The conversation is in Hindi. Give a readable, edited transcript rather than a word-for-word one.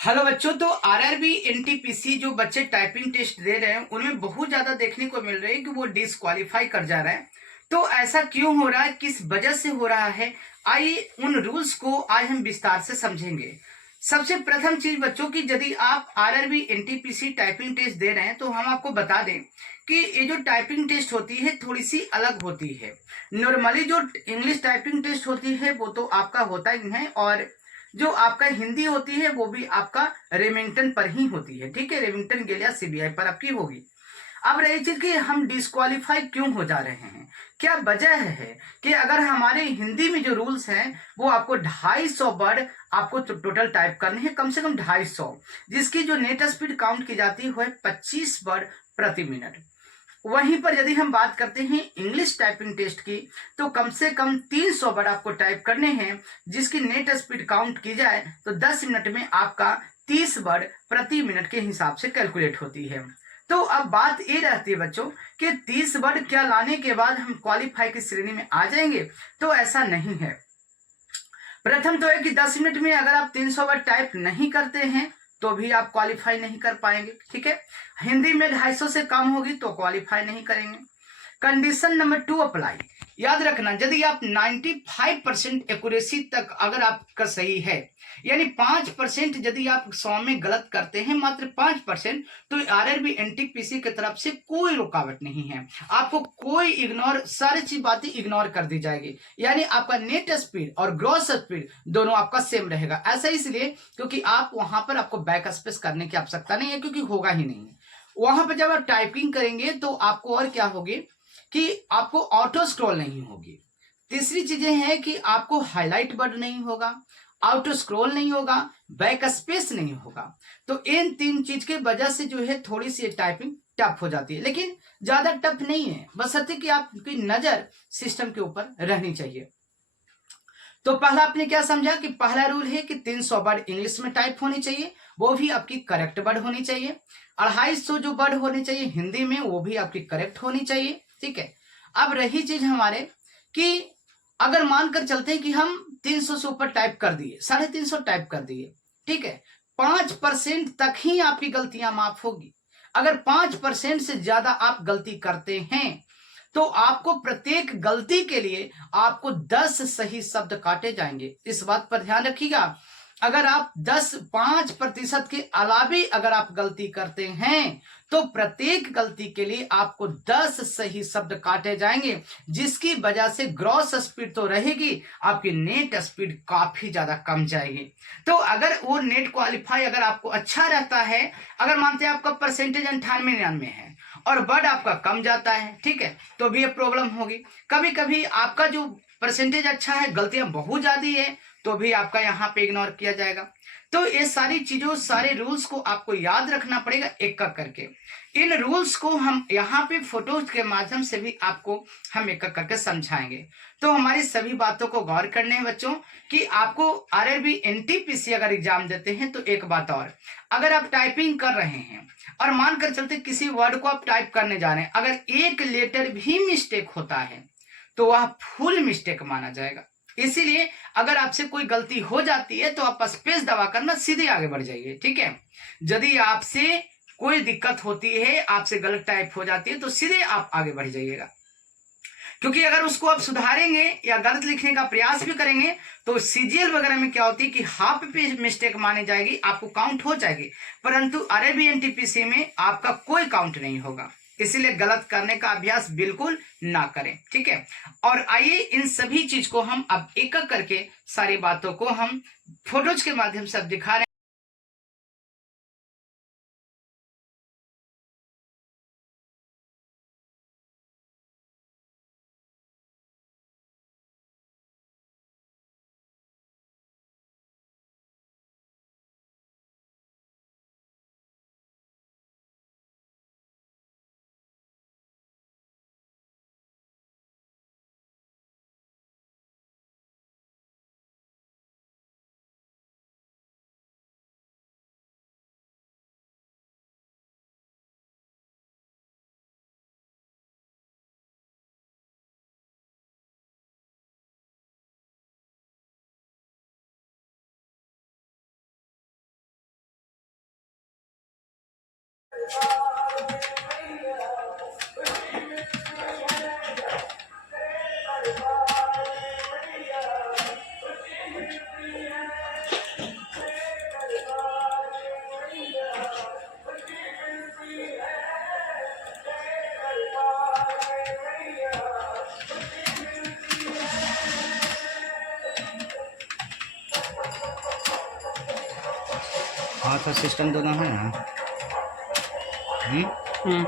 हेलो बच्चों। तो आरआरबी एनटीपीसी जो बच्चे टाइपिंग टेस्ट दे रहे हैं उनमें बहुत ज्यादा देखने को मिल रहा है कि वो डिस्क्वालीफाई कर जा रहा है। तो ऐसा क्यों हो रहा है, किस वजह से हो रहा है, आइए उन रूल्स को आज हम विस्तार से समझेंगे। सबसे प्रथम चीज बच्चों की, यदि आप आरआरबी एनटीपीसी टाइपिंग टेस्ट दे रहे हैं तो हम आपको बता दें कि ये जो टाइपिंग टेस्ट होती है थोड़ी सी अलग होती है। नॉर्मली जो इंग्लिश टाइपिंग टेस्ट होती है वो तो आपका होता ही है, और जो आपका हिंदी होती है वो भी आपका रेमिंगटन पर ही होती है। ठीक है, रेमिंगटन गेल या सीबीआई पर आपकी होगी। अब रही चीज कि हम डिस्क्वालीफाई क्यों हो जा रहे हैं, क्या वजह है कि अगर हमारे हिंदी में जो रूल्स हैं वो आपको 250 वर्ड आपको टोटल टाइप करने हैं, कम से कम 250, जिसकी जो नेट स्पीड काउंट की जाती है वो है 25 वर्ड प्रति मिनट। वहीं पर यदि हम बात करते हैं इंग्लिश टाइपिंग टेस्ट की, तो कम से कम 300 वर्ड आपको टाइप करने हैं, जिसकी नेट स्पीड काउंट की जाए तो 10 मिनट में आपका 30 वर्ड प्रति मिनट के हिसाब से कैलकुलेट होती है। तो अब बात ये रहती है बच्चों कि 30 वर्ड क्या लाने के बाद हम क्वालिफाई की श्रेणी में आ जाएंगे, तो ऐसा नहीं है। प्रथम तो है कि 10 मिनट में अगर आप 300 वर्ड टाइप नहीं करते हैं तो भी आप क्वालिफाई नहीं कर पाएंगे। ठीक है, हिंदी में 250 से कम होगी तो क्वालिफाई नहीं करेंगे। Condition number 2 apply. याद रखना, यदि आप 95% एक्यूरेसी तक अगर आपका सही है, यानी 5% यदि आप 100 में गलत करते हैं, मात्र 5%, तो आरआरबी एनटीपीसी की तरफ से कोई रुकावट नहीं है। आपको कोई इग्नोर, सारी चीज बातें इग्नोर कर दी जाएगी, यानी आपका नेट स्पीड और ग्रॉस स्पीड दोनों आपका सेम रहेगा। ऐसा इसलिए क्योंकि आप वहां पर आपको बैक स्पेस करने की आवश्यकता नहीं है, क्योंकि होगा ही नहीं है। वहां पर जब आप टाइपिंग करेंगे तो आपको और क्या होगी कि आपको ऑटो स्क्रॉल नहीं होगी। तीसरी चीजें हैं कि आपको हाईलाइट वर्ड नहीं होगा, ऑटो स्क्रॉल नहीं होगा, बैक स्पेस नहीं होगा। तो इन तीन चीज के वजह से जो है थोड़ी सी टाइपिंग टफ हो जाती है, लेकिन ज्यादा टफ नहीं है, बशर्ते कि आपकी नजर सिस्टम के ऊपर रहनी चाहिए। तो पहला आपने क्या समझा कि पहला रूल है कि 300 वर्ड इंग्लिश में टाइप होनी चाहिए, वो भी आपकी करेक्ट वर्ड होनी चाहिए। 250 जो वर्ड होने चाहिए हिंदी में वो भी आपकी करेक्ट होनी चाहिए। ठीक है, अब रही चीज हमारे कि अगर मानकर चलते हैं कि हम 300 से ऊपर टाइप कर दिए, 350 टाइप कर दिए, ठीक है, 5% तक ही आपकी गलतियां माफ होगी। अगर 5% से ज्यादा आप गलती करते हैं तो आपको प्रत्येक गलती के लिए आपको 10 सही शब्द काटे जाएंगे। इस बात पर ध्यान रखिएगा, अगर आप 5% के अलावे अगर आप गलती करते हैं तो प्रत्येक गलती के लिए आपको 10 सही शब्द काटे जाएंगे, जिसकी वजह से ग्रॉस स्पीड तो रहेगी, आपकी नेट स्पीड काफी ज्यादा कम जाएगी। तो अगर वो नेट क्वालिफाई अगर आपको अच्छा रहता है, अगर मानते हैं आपका परसेंटेज 98-99 है और वर्ड आपका कम जाता है, ठीक है, तो भी ये प्रॉब्लम होगी। कभी कभी आपका जो परसेंटेज अच्छा है, गलतियां बहुत ज्यादा है, तो भी आपका यहाँ पे इग्नोर किया जाएगा। तो ये सारी चीजों, सारे रूल्स को आपको याद रखना पड़ेगा एक एक करके। इन रूल्स को हम यहाँ पे फोटोज के माध्यम से भी आपको हम एक एक करके समझाएंगे। तो हमारी सभी बातों को गौर करने हैं बच्चों कि आपको आरआरबी एनटीपीसी अगर एग्जाम देते हैं तो एक बात और, अगर आप टाइपिंग कर रहे हैं और मानकर चलते किसी वर्ड को आप टाइप करने जा रहे हैं, अगर एक लेटर भी मिस्टेक होता है तो वह फुल मिस्टेक माना जाएगा। इसीलिए अगर आपसे कोई गलती हो जाती है तो आप स्पेस दबा करना सीधे आगे बढ़ जाइए। ठीक है, यदि आपसे कोई दिक्कत होती है, आपसे गलत टाइप हो जाती है, तो सीधे आप आगे बढ़ जाइएगा, क्योंकि अगर उसको आप सुधारेंगे या गलत लिखने का प्रयास भी करेंगे तो सीजीएल वगैरह में क्या होती है कि हाफ पे मिस्टेक मानी जाएगी, आपको काउंट हो जाएगी, परंतु आरआरबी एनटीपीसी में आपका कोई काउंट नहीं होगा। इसीलिए गलत करने का अभ्यास बिल्कुल ना करें। ठीक है, और आइए इन सभी चीज को हम अब एक एक करके सारी बातों को हम फोटोज के माध्यम से अब दिखा रहे हैं। हाथ और सिस्टम दोनों है ना। हम्म